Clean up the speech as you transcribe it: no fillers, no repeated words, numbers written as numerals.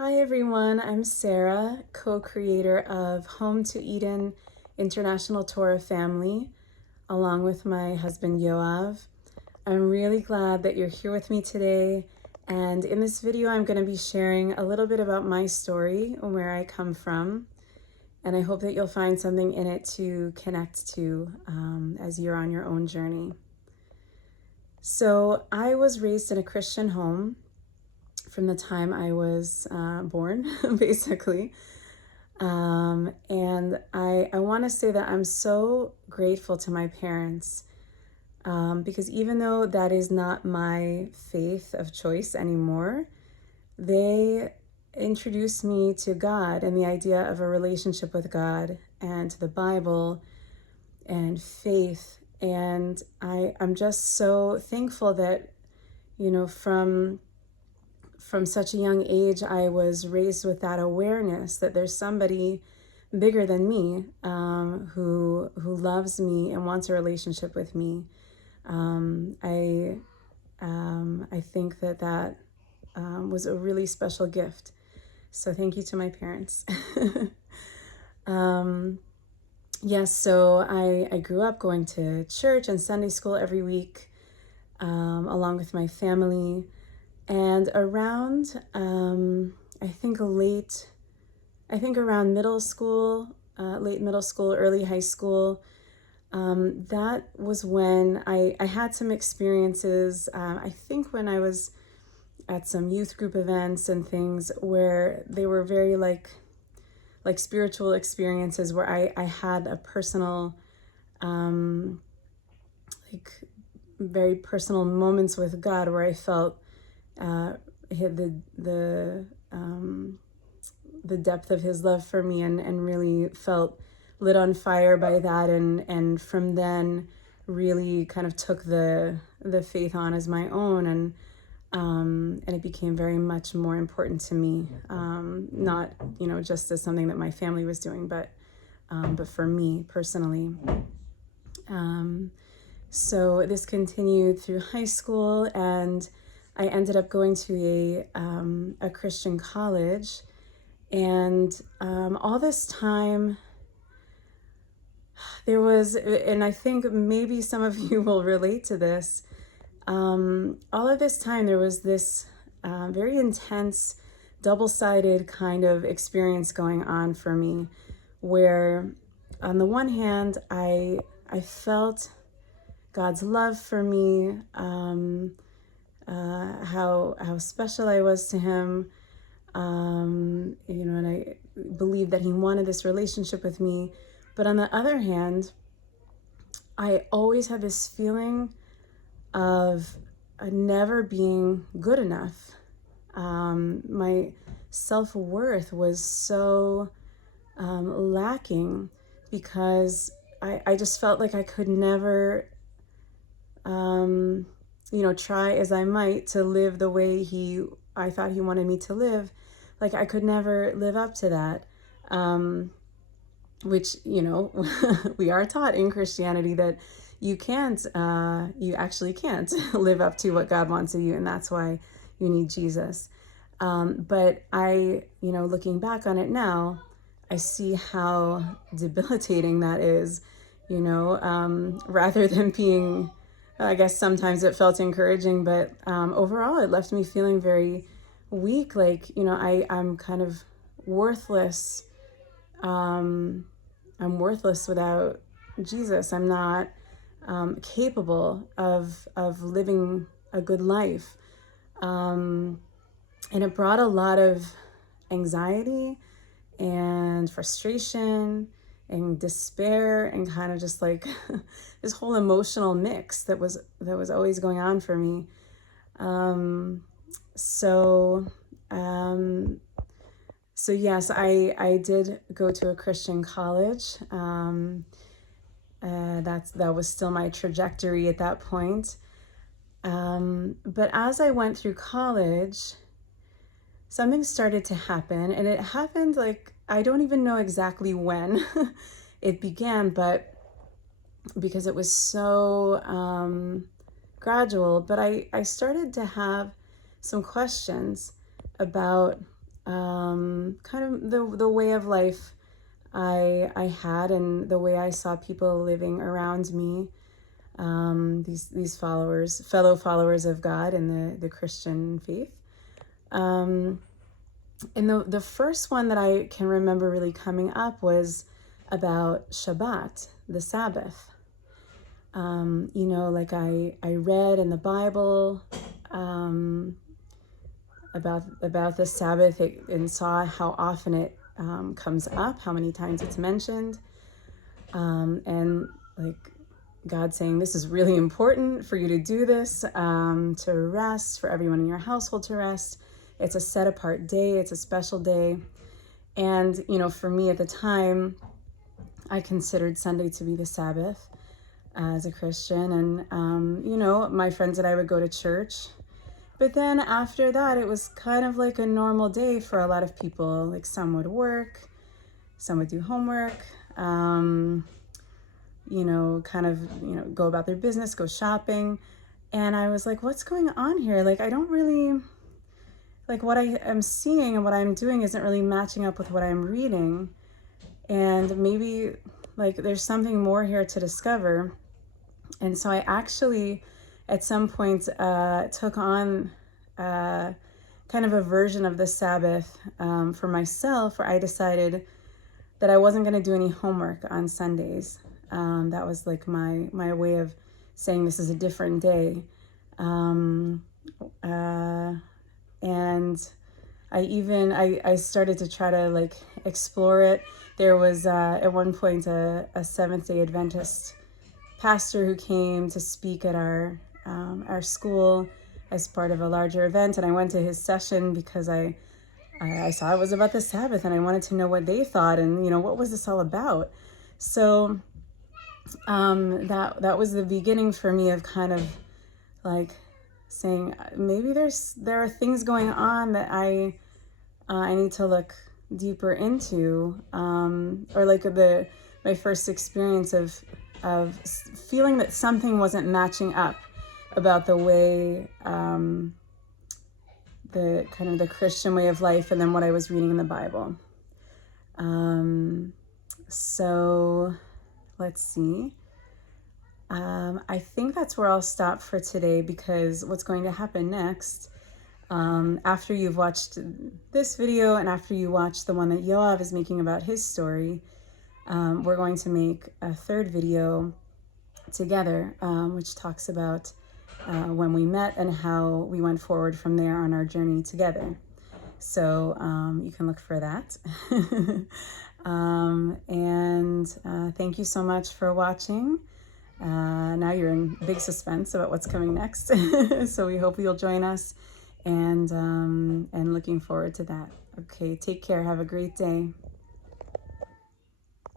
Hi everyone, I'm Sarah, co-creator of Home to Eden International Torah Family, along with my husband Yoav. I'm really glad that you're here with me today, and in this video I'm going to be sharing a little bit about my story and where I come from, and I hope that you'll find something in it to connect to as you're on your own journey. So I was raised in a Christian home from the time I was born, basically. And I want to say that I'm so grateful to my parents because even though that is not my faith of choice anymore, they introduced me to God and the idea of a relationship with God and to the Bible and faith. And I'm just so thankful that, from such a young age, I was raised with that awareness that there's somebody bigger than me who loves me and wants a relationship with me. I think that was a really special gift. So thank you to my parents. Yes, so I grew up going to church and Sunday school every week along with my family. And around, I think around middle school, late middle school, early high school, that was when I had some experiences, I think when I was at some youth group events and things where they were very like spiritual experiences where I had a personal, very personal moments with God where I felt the depth of his love for me and really felt lit on fire by that, and from then really kind of took the faith on as my own, and it became very much more important to me, not just as something that my family was doing, but for me personally. So this continued through high school, and I ended up going to a Christian college. And all this time, there was, and I think maybe some of you will relate to this, all of this time there was this very intense, double-sided kind of experience going on for me, where on the one hand, I felt God's love for me, how special I was to him, and I believed that he wanted this relationship with me. But on the other hand, I always had this feeling of never being good enough. My self-worth was so lacking because I just felt like I could never try as I might to live the way I thought he wanted me to live. Like I could never live up to that, which, we are taught in Christianity that you actually can't live up to what God wants of you, and that's why you need Jesus. But looking back on it now, I see how debilitating that is, rather than being, I guess sometimes it felt encouraging, but overall it left me feeling very weak. Like, I'm kind of worthless. I'm worthless without Jesus. I'm not capable of living a good life. And it brought a lot of anxiety and frustration and despair and kind of just like this whole emotional mix that was always going on for me. So yes, I did go to a Christian college. That was still my trajectory at that point. But as I went through college, something started to happen, and it happened like, I don't even know exactly when it began, but because it was so gradual, but I started to have some questions about kind of the way of life I had and the way I saw people living around me. These fellow followers of God in the Christian faith. And the first one that I can remember really coming up was about Shabbat, the Sabbath. Like I read in the Bible about the Sabbath and saw how often it comes up, how many times it's mentioned, and like God saying this is really important for you to do this, to rest, for everyone in your household to rest. It's a set apart day. It's a special day. And, for me at the time, I considered Sunday to be the Sabbath as a Christian. And, my friends and I would go to church. But then after that, it was kind of like a normal day for a lot of people. Like some would work, some would do homework, go about their business, go shopping. And I was like, what's going on here? Like, I don't really, like what I am seeing and what I'm doing isn't really matching up with what I'm reading. And maybe like there's something more here to discover. And so I actually, at some point, took on kind of a version of the Sabbath for myself, where I decided that I wasn't going to do any homework on Sundays. That was like my way of saying this is a different day. And I started to try to like explore it. There was at one point a Seventh-day Adventist pastor who came to speak at our school as part of a larger event, and I went to his session because I saw it was about the Sabbath, and I wanted to know what they thought, and what was this all about. So that was the beginning for me of kind of like saying maybe there are things going on that I need to look deeper into, or like my first experience of feeling that something wasn't matching up about the way the kind of the Christian way of life and then what I was reading in the Bible. So let's see. I think that's where I'll stop for today, because what's going to happen next, after you've watched this video and after you watch the one that Yoav is making about his story, we're going to make a third video together, which talks about when we met and how we went forward from there on our journey together. So you can look for that. Thank you so much for watching. Now you're in big suspense about what's coming next. So we hope you'll join us, and looking forward to that. Okay, take care. Have a great day.